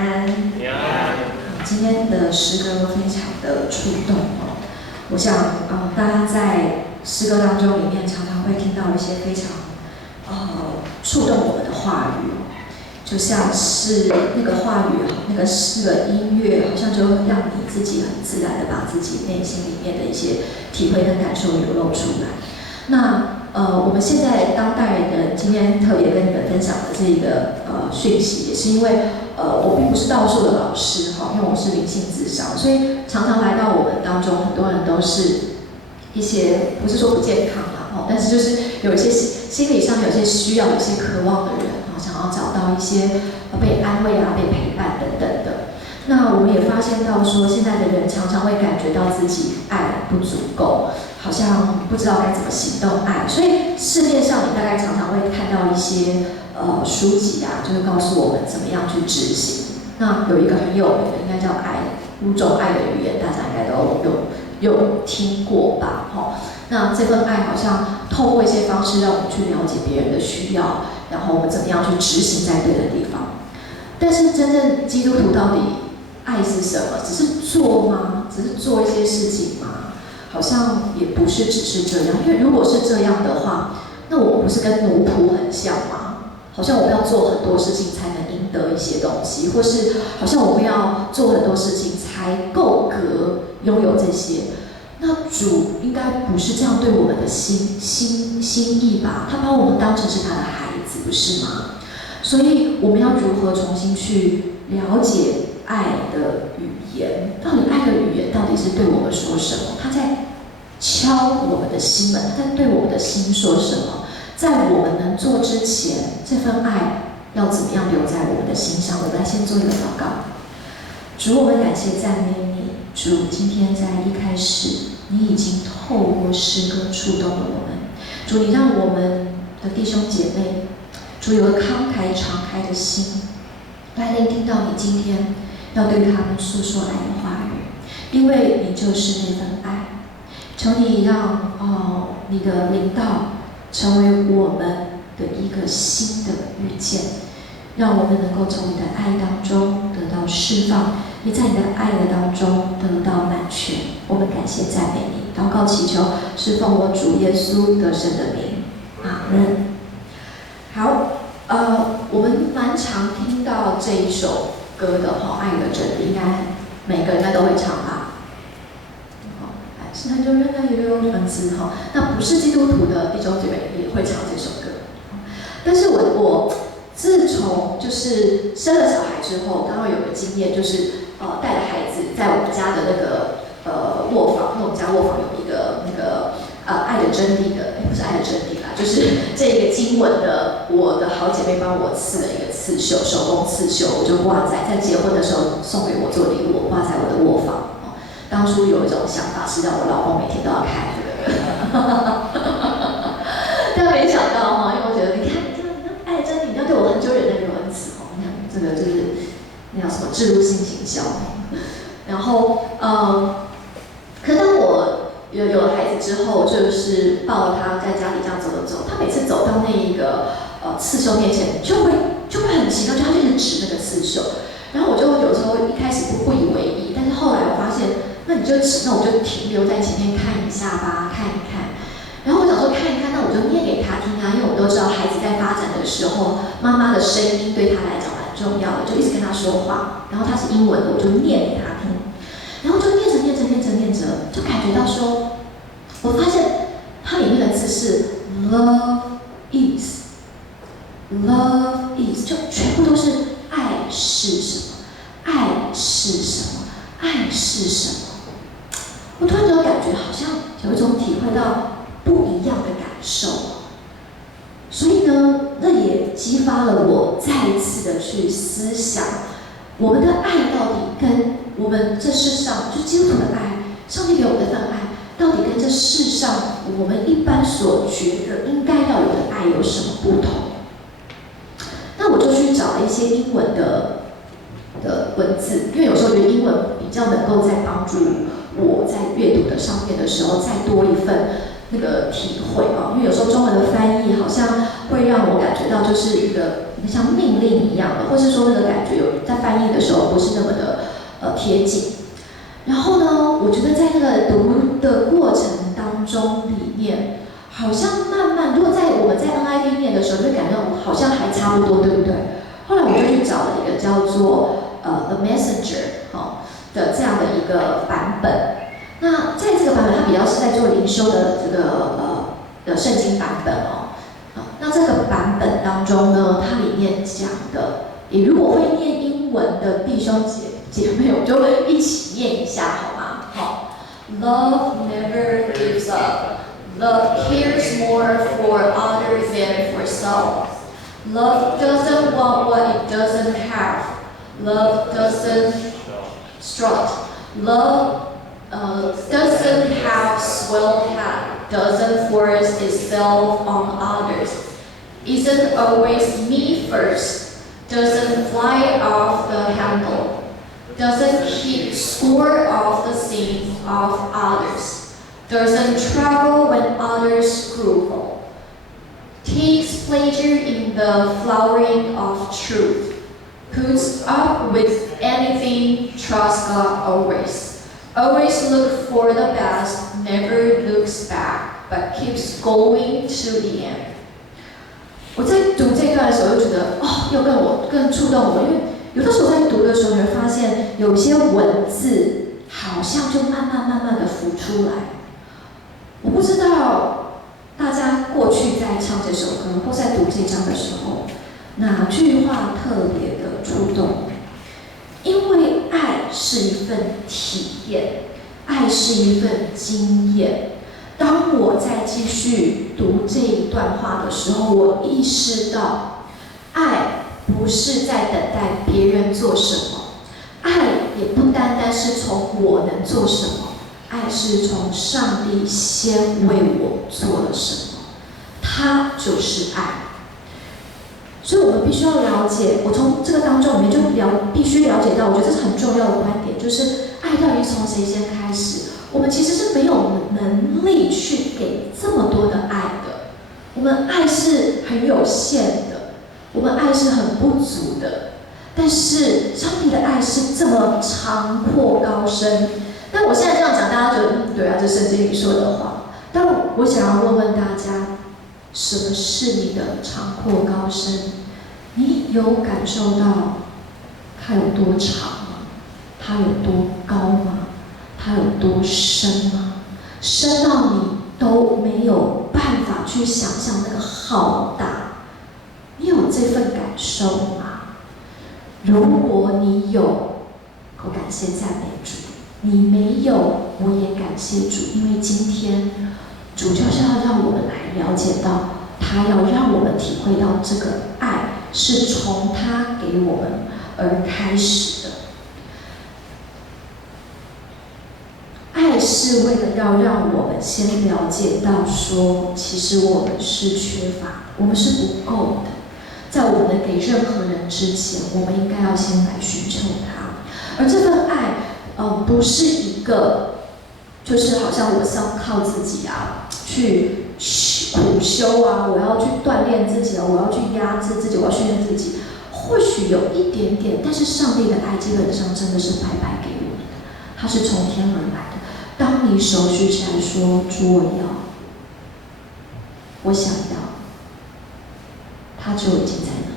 安。平安。今天的诗歌非常的触动哦。我想，大家在诗歌当中里面常常会听到一些非常触动我们的话语哦，就像是那个话语那个音乐，好像就让你自己很自然的把自己内心里面的一些体会跟感受流露出来。那我们现在当代人今天特别跟你们分享的这个讯息，也是因为我并不是道术的老师哈，因为我是灵性咨商，所以常常来到我们当中，很多人都是一些不是说不健康啦哈，但是就是有一些心理上有一些需要、有一些渴望的人哈，想要找到一些被安慰啊、被陪伴等等的。那我们也发现到说，现在的人常常会感觉到自己爱不足够，好像不知道该怎么行动爱，所以市面上你大概常常会看到一些书籍啊，就是告诉我们怎么样去执行。那有一个很有名的，应该叫5种爱的语言，大家应该都有听过吧？那这份爱好像透过一些方式让我们去了解别人的需要，然后我们怎么样去执行在对的地方。但是真正基督徒到底爱是什么？只是做吗？只是做一些事情吗？好像也不是只是这样，因为如果是这样的话，那我不是跟奴仆很像吗？好像我们要做很多事情才能赢得一些东西，或是好像我们要做很多事情才够格拥有这些。那主应该不是这样对我们的心意吧？他把我们当成是他的孩子，不是吗？所以我们要如何重新去了解爱的语言？到底爱的语言到底是对我们说什么？他在敲我们的心门，他在对我们的心说什么？在我们能做之前，这份爱要怎么样留在我们的心上？我们来先做一个祷告。主，我们感谢赞美你。主，今天在一开始，你已经透过诗歌触动了我们。主，你让我们的弟兄姐妹，主有个慷慨敞开的心，来聆听到你今天要对他们诉说爱的话语，因为你就是那份爱。求你让你的领导成为我们的一个新的遇见，让我们能够从你的爱当中得到释放，也在你的爱的当中得到满全。我们感谢赞美你，祷告祈求是奉我主耶稣得胜的名，阿门。好，我们蛮常听到这一首歌的爱的真理，应该每个人应该都会唱吧。是很多人也有粉丝哈，那不是基督徒的弟兄姐妹也会唱这首歌。但是我自从就是生了小孩之后，刚刚有个经验，就是带着孩子在我们家的那个卧房，因为我们家卧房有一个那个爱的真理的，不是爱的真理啦，就是这个经文的，我的好姐妹帮我刺了一个刺绣，手工刺绣，我就挂在结婚的时候送给我做礼物，我挂在我的卧房。当初有一种想法是让我老公每天都要看这个，但没想到因为我觉得你看爱真理，你要对我很久忍耐有恩慈你看这个就是那叫什么置入性行销。然后可当我有了孩子之后，就是抱着他在家里这样走，他每次走到那一个刺绣面前，就会很奇怪，就他就一直指那个刺绣，然后我就有时候一开始不以为意，但是后来我发现。那你就指，那我就停留在前面看一下吧，看一看。然后我想说看一看，那我就念给他听啊，因为我们都知道孩子在发展的时候，妈妈的声音对他来讲蛮重要的，就一直跟他说话。然后他是英文的，我就念给他听。然后就念着，就感觉到说，我发现它里面的字是 love is， 就全部都是爱是什么，爱是什么，爱是什么。我突然就感觉好像有一种体会到不一样的感受，所以呢，那也激发了我再一次的去思想，我们的爱到底跟我们这世上就基督徒的爱，上帝给我们的份爱，到底跟这世上我们一般所觉得应该要有的爱有什么不同？那我就去找了一些英文的文字，因为有时候觉得英文比较能够在帮助我在阅读的上面的时候再多一份那个体会因为有时候中文的翻译好像会让我感觉到就是一个像命令一样的，或是说那个感觉有在翻译的时候不是那么的贴近。然后呢，我觉得在那个读的过程当中里面，好像慢慢，如果我们在 NIV 念的时候，就感觉好像还差不多，对不对？后来我就去找了一个叫做The Messenger 的这样的一个版本。那在这个版本，它比较是在做灵修的这个的圣经版本哦。那这个版本当中呢，它里面讲的，也如果会念英文的弟兄姐妹，我就一起念一下好吗？好 ，Love never gives up. Love cares more for others than for self. Love doesn't want what it doesn't have. Love doesn't strut. Love doesn't have swell hat. Doesn't force itself on others. Isn't always me first. Doesn't fly off the handle. Doesn't keep score of the sins of others. Doesn't travel when others grovel. Takes pleasure in the flowering of truth. Puts up with anything, trusts God always. Always look for the best, never looks back, but keeps going to the end. 我在读这段的时候，就觉得又更触动我，因为有的时候在读的时候，你会发现有些文字好像就慢慢的浮出来。我不知道大家过去在唱这首歌或在读这章的时候，哪句话特别的触动？因为爱是一份体验，爱是一份经验。当我在继续读这一段话的时候，我意识到，爱不是在等待别人做什么，爱也不单单是从我能做什么，爱是从上帝先为我做了什么，他就是爱。所以我们必须要了解，我从这个当中里面就必须了解到，我觉得这是很重要的观点，就是爱到底从谁先开始？我们其实是没有能力去给这么多的爱的，我们爱是很有限的，我们爱是很不足的。但是上帝的爱是这么长阔高深。但我现在这样讲，大家觉得对啊，这圣经里说的话。但我想要问问大家，什么是你的长阔高深？你有感受到它有多长吗？它有多高吗？它有多深吗？深到你都没有办法去想象那个浩大。你有这份感受吗？如果你有，我感谢赞美主；你没有，我也感谢主，因为今天主就是要让我们来了解到，他要让我们体会到这个爱是从他给我们而开始的。爱是为了要让我们先了解到说，其实我们是缺乏，我们是不够的。在我们给任何人之前，我们应该要先来寻求他。而这份爱，不是一个，就是好像我是要靠自己啊，去苦修啊，我要去锻炼自己啊，我要去压制自己，我要训练自己。或许有一点点，但是上帝的爱基本上真的是白白给我们的，它是从天而来的。当你手举起来说：“主，我要，我想要。”他就已经在那里，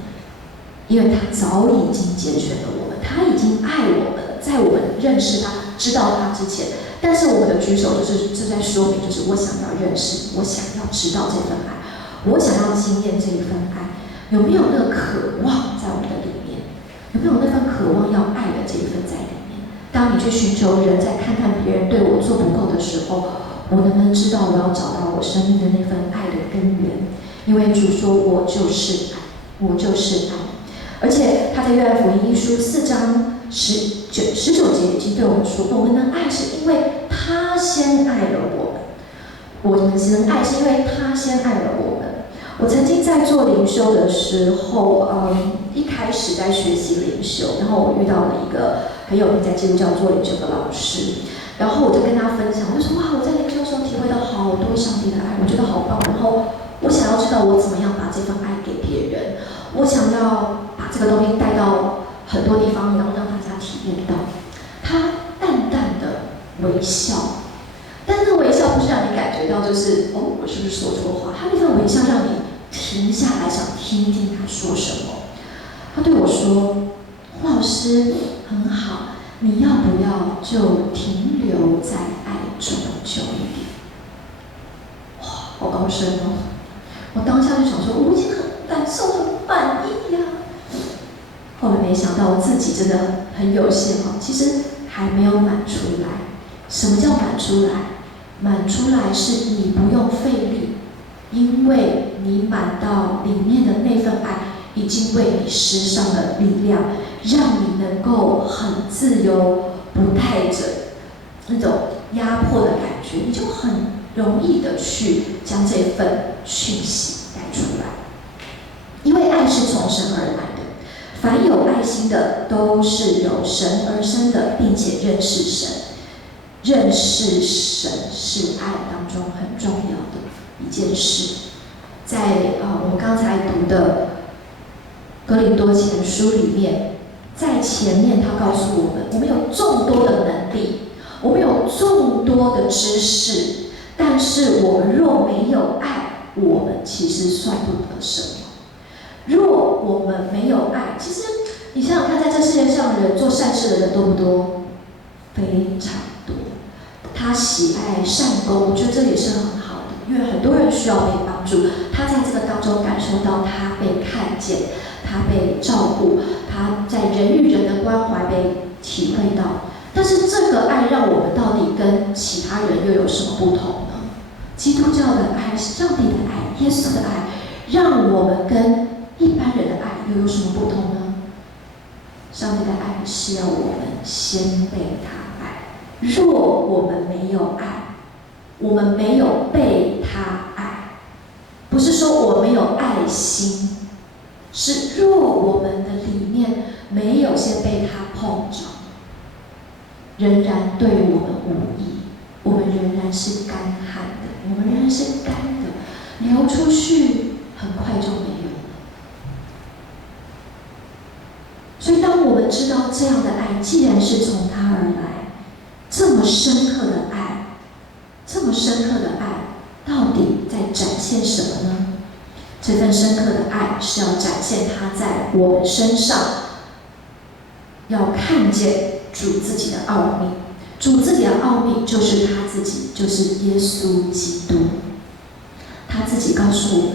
因为他早已经拣选了我们，他已经爱我们了。在我们认识他、知道他之前，但是我们的举手这在说明，就是我想要认识，我想要知道这份爱，我想要经验这一份爱。有没有那个渴望在我们的里面？有没有那份渴望要爱的这一份在里面？当你去寻求人，在看看别人对我做不够的时候，我能不能知道我要找到我生命的那份爱的根源？因为主说：“我就是爱，我就是爱。”而且他在约翰福音1书4章19节已经对我们说：“我们能爱是因为他先爱了我们，我们能爱是因为他先爱了我们。”我曾经在做灵修的时候，一开始在学习灵修，然后我遇到了一个很有名在基督教做灵修的老师，然后我就跟他分享，我就说：“哇，我在灵修的时候体会到好多上帝的爱，我觉得好棒。”然后我想要知道我怎么样把这份爱给别人，我想要把这个东西带到很多地方，然后让大家体验到。他淡淡的微笑，但那个微笑不是让你感觉到就是哦，我是不是说错话？他那份微笑让你停下来，想听听他说什么。他对我说：“胡老师很好，你要不要就停留在爱中久一点？”哇，好高深哦！我当下就想说，我已经很感受、很满意呀。后来没想到我自己真的很有限哦，其实还没有满出来。什么叫满出来？满出来是你不用费力，因为你满到里面的那份爱已经为你施上了力量，让你能够很自由，不带着那种压迫的感觉，你就很容易的去将这份讯息带出来。因为爱是从神而来的，凡有爱心的都是由神而生的，并且认识神。认识神是爱当中很重要的一件事。在我们刚才读的哥林多前书里面，在前面他告诉我们，我们有众多的能力，我们有众多的知识，但是我们若没有爱，我们其实算不得什么。若我们没有爱，其实你想想看，在这世界上的人做善事的人多不多？非常多。他喜爱善功，我觉得这也是很好的，因为很多人需要被帮助，他在这个当中感受到他被看见，他被照顾，他在人与人的关怀被体会到。但是这个爱让我们到底跟其他人又有什么不同呢？基督教的爱、上帝的爱、耶稣的爱，让我们跟一般人的爱又有什么不同呢？上帝的爱是要我们先被他爱。若我们没有爱，我们没有被他爱，不是说我没有爱心，是若我们的里面没有先被他碰着，仍然对我们无益，我们仍然是干旱的，我们仍然是干的，流出去很快就没有了。所以当我们知道这样的爱既然是从他而来，这么深刻的爱，这么深刻的爱到底在展现什么呢？这份深刻的爱是要展现他在我们身上，要看见主自己的奥秘。主自己的奥秘就是他自己，就是耶稣基督。他自己告诉我们，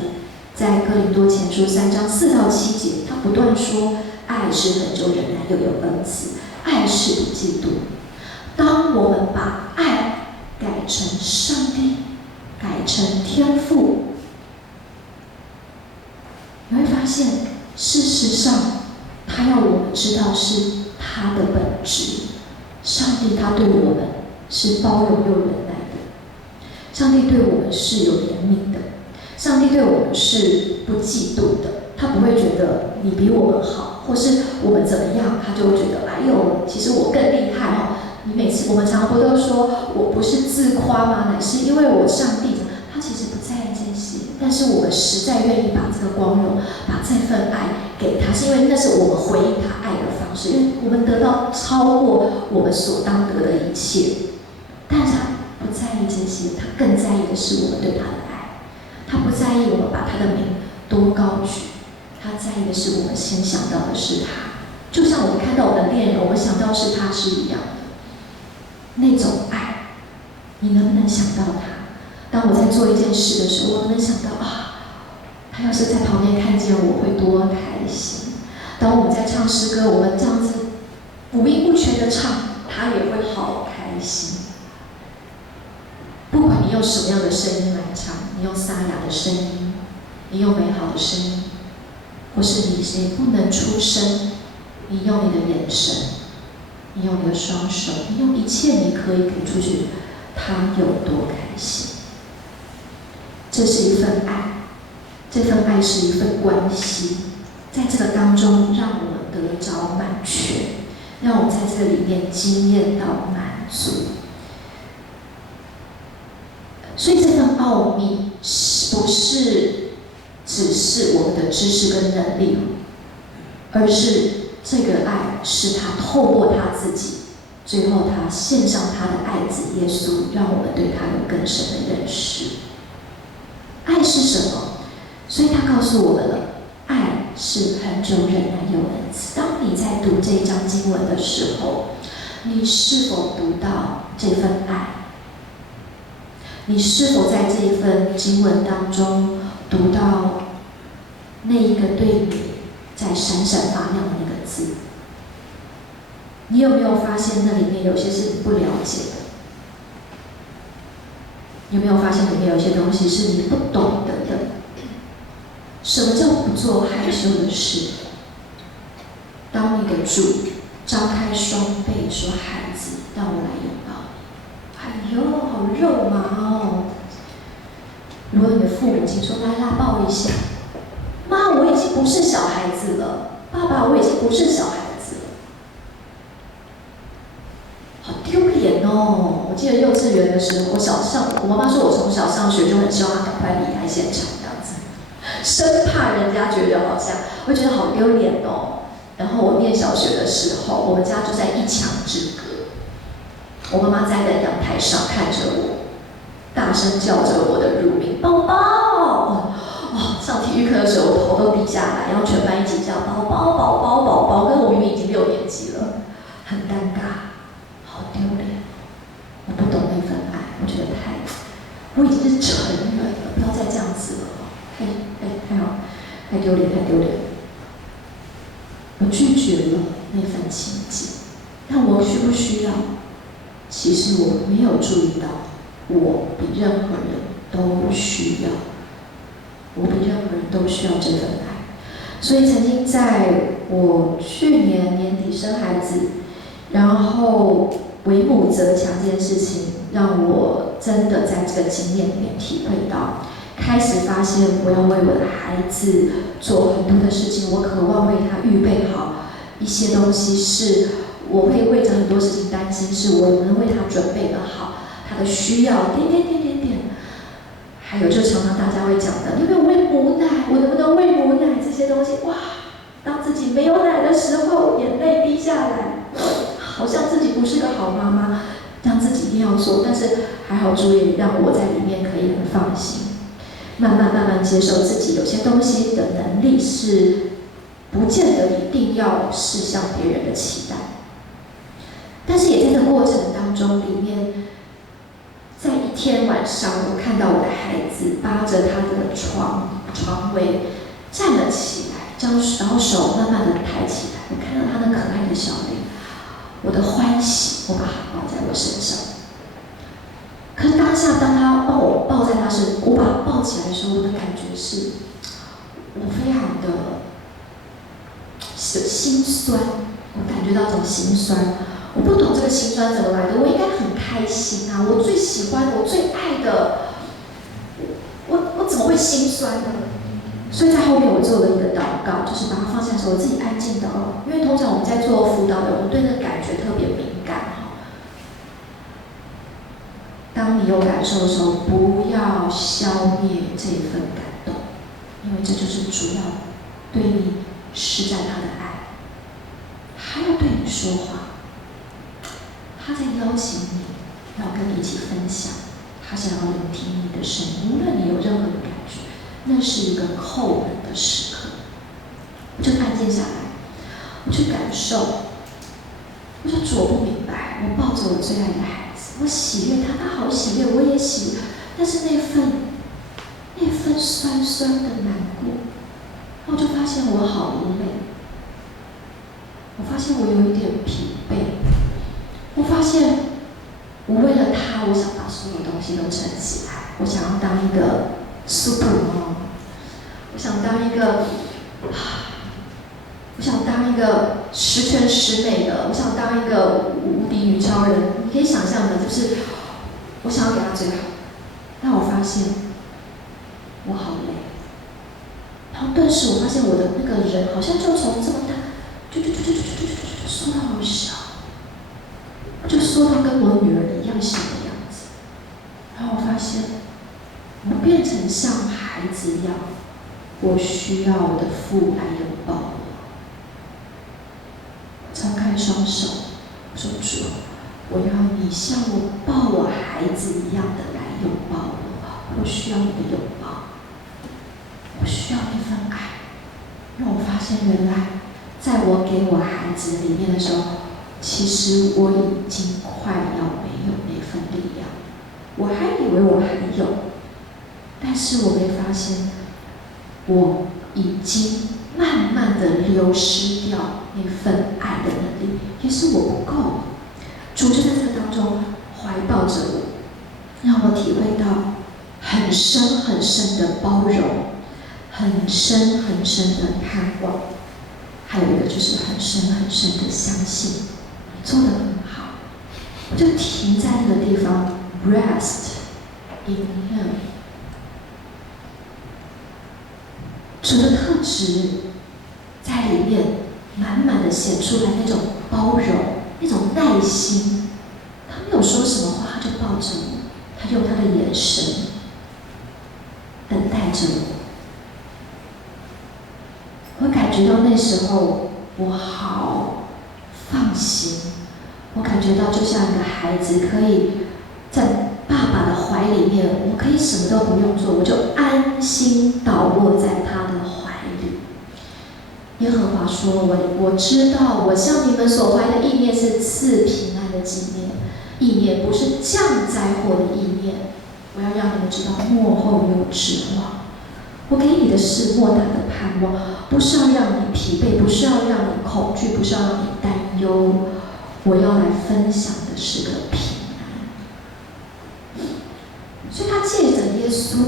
在哥林多前书3章4到7节，他不断说，爱是恒久忍耐，又有恩慈，爱是不嫉妒。当我们把爱改成上帝，改成天父，你会发现，事实上，他要我们知道是他的本质。上帝他对我们是包容又忍耐的，上帝对我们是有怜悯的，上帝对我们是不嫉妒的。他不会觉得你比我们好，或是我们怎么样，他就会觉得，哎呦，其实我更厉害哦。你每次我们常常不都说，我不是自夸吗？乃是因为我上帝，他其实不在意这些，但是我们实在愿意把这个光荣，把这份爱给他，是因为那是我们回应他爱的方式，因为我们得到超过我们所当得的一切。但是他不在意这些，他更在意的是我们对他的爱。他不在意我们把他的名多高举，他在意的是我们先想到的是他。就像我们看到我们的恋人，我们想到是他是一样的。那种爱，你能不能想到他？当我在做一件事的时候，我能想到他要是在旁边看见我会多开心。当我们在唱诗歌，我们这样子五音不全的唱，他也会好开心。不管你用什么样的声音来唱，你用沙哑的声音，你用美好的声音，或是你不能出声，你用你的眼神，你用你的双手，你用一切你可以给出去，他有多开心。这是一份爱，这份爱是一份关系，在这个当中让我们得着满全，让我们在这里面经验到满足。所以这份奥秘不不是只是我们的知识跟能力，而是这个爱是他透过他自己，最后他献上他的爱子耶稣，让我们对他有更深的认识。爱是什么？所以他告诉我们了，爱是恒久忍耐又恩慈。当你在读这一章经文的时候，你是否读到这份爱？你是否在这一份经文当中读到那一个对你在闪闪发亮的那个字？你有没有发现那里面有些是你不了解的？有没有发现里面有些东西是你不懂得的？什么叫不做害羞的事？当你的主张开双臂说：“孩子，让我来拥抱你。”哎呦，好肉麻哦！如果你的父母亲说：“来啦，抱一下。”妈，我已经不是小孩子了。爸爸，我已经不是小孩子了。好丢脸哦！我记得幼稚园的时候，我妈妈说我从小上学就很希望他赶快离开现场，这样子，生怕人家觉得好像，我觉得好丢脸哦。然后我念小学的时候，我们家就在一墙之隔。我妈妈站在阳台上看着我，大声叫着我的乳名宝宝。上体育课的时候，头都低下来，然后全班一起叫宝宝宝宝宝宝，跟我明明已经6年级了，很尴尬，好丢脸。我不懂那份爱，我觉得我已经是成人了，不要再这样子了，太丢脸，太丢脸。我拒绝了那份情景，但我需不需要？其实我没有注意到，我比任何人都需要，我比任何人都需要这份爱。所以曾经在我去年年底生孩子，然后为母则强这件事情，让我真的在这个经验里面体会到，开始发现我要为我的孩子做很多的事情，我渴望为他预备好一些东西，是我会为着很多事情担心，是我能为他准备的好，他的需要点。还有就常常大家会讲的，你有没有喂母奶？我能不能喂母奶？这些东西，哇！当自己没有奶的时候，眼泪滴下来，好像自己不是个好妈妈，让自己一定要做。但是还好主也让我在里面可以很放心，慢慢接受自己有些东西的能力是不见得一定要是像别人的期待。但是也在这个过程当中里面，在一天晚上，我看到我的孩子扒着他的床围站了起来，然后手慢慢的抬起来，我看到他那可爱的小脸，我的欢喜，我把他抱在我身上。可是当下，当他把我抱在他身，我把他抱起来的时候，我的感觉是，我非常的心酸，我感觉到这种心酸。我不懂这个心酸怎么来的，我应该很开心啊！我最喜欢的，我最爱的，我怎么会心酸呢？所以在后面我做了一个祷告，就是把它放下的时候，我自己安静的哦，因为通常我们在做辅导的，我们对那个感觉特别敏感哈。当你有感受的时候，不要消灭这份感动，因为这就是主要对你施展他的爱，还要对你说话。他在邀请你，要跟你一起分享，他想要聆听你的声音，无论你有任何的感觉，那是一个叩门的时刻。我就安静下来，我去感受。我说主，我不明白，我抱着我最爱的孩子，我喜悦他，他好喜悦，我也喜悦，但是那份酸酸的难过，然后我就发现我好累，我发现我有一点疲惫。我发现，我为了他，我想把所有东西都撑起来。我想要当一个 super mom， 我想当一个十全十美的，我想当一个无敌女超人。你可以想象的，就是我想要给他最好。但我发现，我好累。然后顿时我发现我的那个人好像就从这么大，就缩到好小。就缩到跟我女儿一样小的样子，然后我发现，我变成成像孩子一样，我需要我的父来拥抱我。张开双手，说主，我要你像我抱我孩子一样的来拥抱我，我需要你的拥抱，我需要那份爱。因为我发现原来在我给我孩子里面的时候，其实我已经快要没有那份力量。我还以为我还有，但是我会发现我已经慢慢的流失掉那份爱的能力，也是我不够。主就在这个当中怀抱着我，让我体会到很深很深的包容，很深很深的盼望，还有一个就是很深很深的相信。你做得很好，我就停在那个地方 ，rest in Him。主的特质在里面满满的显出来，那种包容，那种耐心。他没有说什么话，他就抱着我，他用他的眼神等待着我。我感觉到那时候我好放心，我感觉到就像一个孩子可以在爸爸的怀里面，我可以什么都不用做，我就安心倒卧在他的怀里。耶和华说：“我知道，我向你们所怀的意念是赐平安的纪念，意念不是降灾祸的意念。我要让你们知道末后有指望。我给你的是莫大的盼望，不是要让你疲惫，不是要让你恐惧，不是要让你担忧。我要来分享的是个平安。”所以他借着耶稣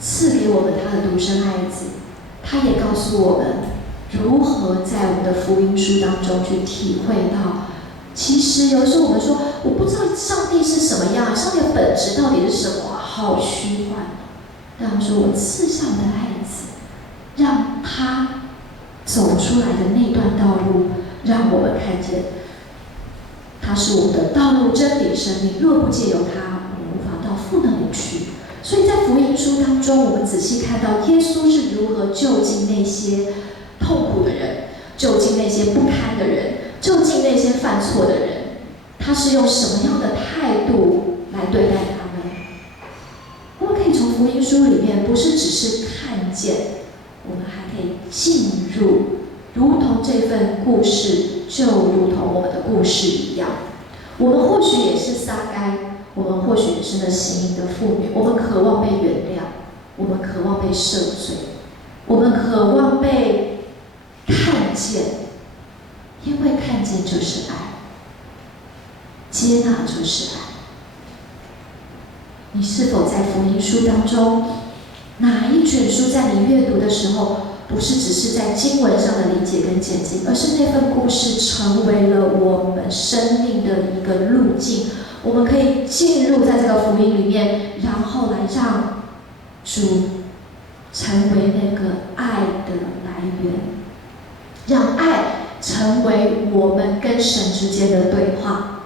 赐给我们他的独生爱子，他也告诉我们如何在我们的福音书当中去体会到，其实有的时候我们说我不知道上帝是什么样，上帝的本质到底是什么，好虚幻。但他说我赐下我的爱子，让他走出来的那段道路，让我们看见他是我们的道路、真理、生命。若不借由他，我们无法到父那里去。所以在福音书当中，我们仔细看到耶稣是如何救济那些痛苦的人，救济那些不堪的人，救济那些犯错的人。他是用什么样的态度来对待他们？我们可以从福音书里面，不是只是看见，我们还可以进入，如同这份故事，就如同我们的故事一样。我们或许也是撒该，我们或许也是那行淫的妇女，我们渴望被原谅，我们渴望被赦罪，我们渴望被看见，因为看见就是爱，接纳就是爱。你是否在福音书当中，哪一卷书在你阅读的时候，不是只是在经文上的理解跟解经，而是那份故事成为了我们生命的一个路径，我们可以进入在这个福音里面，然后来让主成为那个爱的来源，让爱成为我们跟神之间的对话，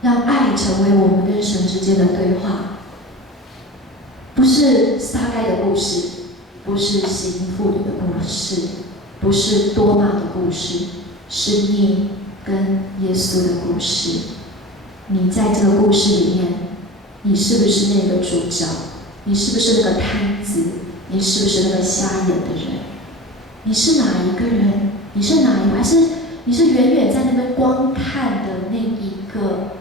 让爱成为我们跟神之间的对话。不是撒该的故事，不是行淫妇女的故事，不是多玛的故事，是你跟耶稣的故事。你在这个故事里面，你是不是那个主角？你是不是那个摊子？你是不是那个瞎眼的人？你是哪一个人？你是哪一位？还是你是远远在那边观看的那一个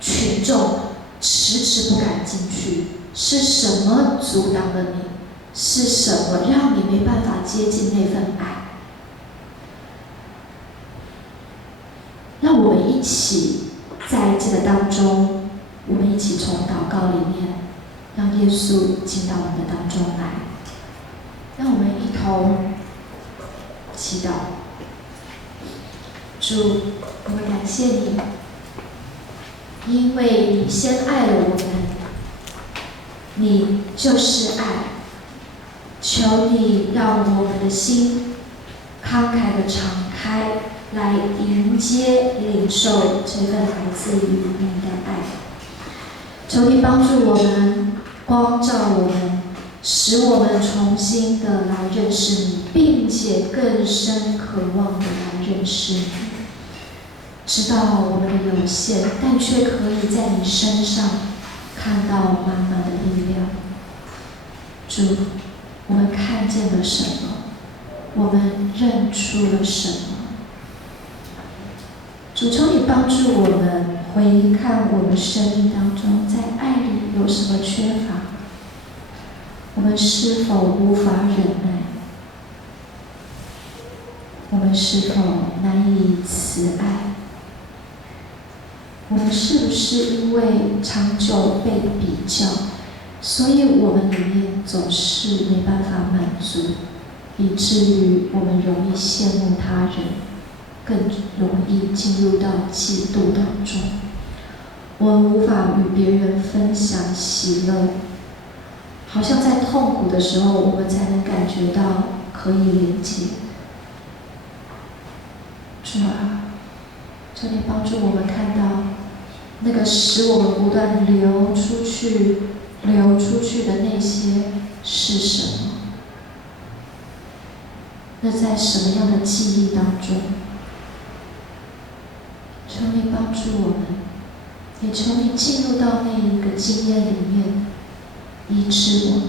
群众，迟迟不敢进去？是什么阻挡了你？是什么让你没办法接近那份爱？让我们一起在这个当中，我们一起从祷告里面，让耶稣进到我们的当中来。让我们一同祈祷。主，我们感谢你，因为你先爱了我们。你就是爱，求你让我们的心慷慨的敞开，来迎接、领受这份来自于你的爱。求你帮助我们光照我们，使我们重新的来认识你，并且更深渴望的来认识你。知道我们的有限，但却可以在你身上看到满满的力量。主，我们看见了什么？我们认出了什么？主，求你帮助我们回看我们生命当中，在爱里有什么缺乏？我们是否无法忍耐？我们是否难以慈爱？我们是不是因为长久被比较，所以我们里面总是没办法满足，以至于我们容易羡慕他人，更容易进入到嫉妒当中。我们无法与别人分享喜乐，好像在痛苦的时候，我们才能感觉到可以连接。主啊，求你帮助我们看到那个使我们不断流出去的那些是什么？那在什么样的记忆当中？求你帮助我们，也求你进入到那一个经验里面，医治我们，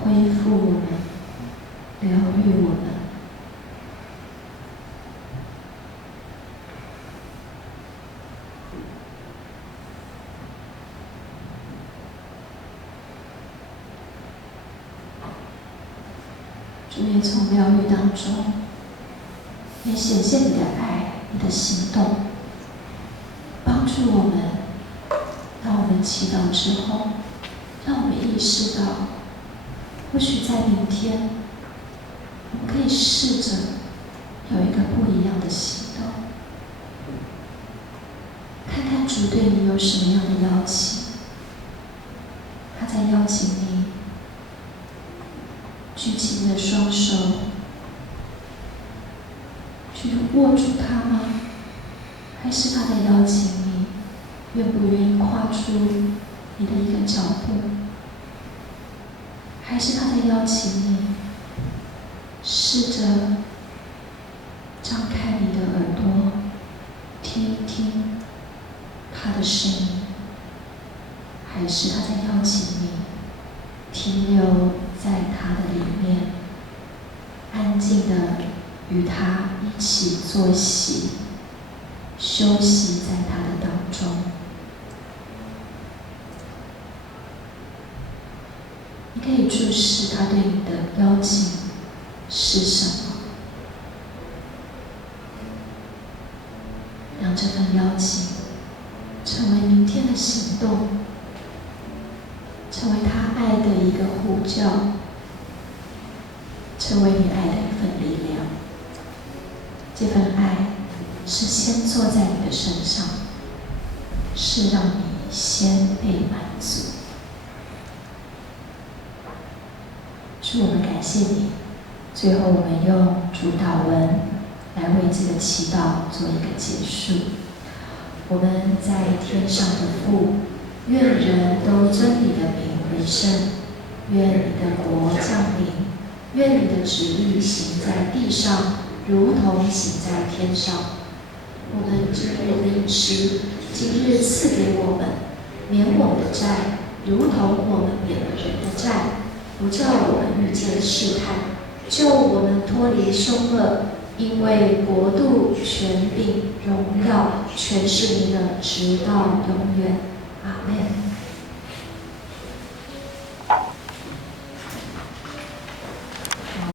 恢复我们，疗愈我们。主也从疗愈当中，也显现你的爱，你的行动，帮助我们。当我们祈祷之后，让我们意识到，或许在明天，我们可以试着有一个不一样的行动，看看主对你有什么样的邀请。他在邀请你举起你的双手，去握住它吗？还是他在邀请你，愿不愿意跨出你的一个脚步？还是他在邀请你，试着张开你的耳朵，听一听他的声音？还是他在邀请你停留在他的里面，安静的与他一起坐息，休息在他的当中？你可以注视他对你的邀请是什么，让这份邀请成为明天的行动，成为他爱的一个呼叫，成为你爱的一份力量。这份爱是先坐在你的身上，是让你先被满足。主，我们感谢你。最后，我们用主祷文来为这个祈祷做一个结束。我们在天上的父，愿人都尊你的名为圣，愿你的国降临，愿你的旨意行在地上，如同行在天上。我们今日的饮食，今日赐给我们，免我们的债，如同我们免了人的债，不叫我们遇见试探，救我们脱离凶恶。因为国度、权柄、荣耀，全是你的，直到永远。阿们。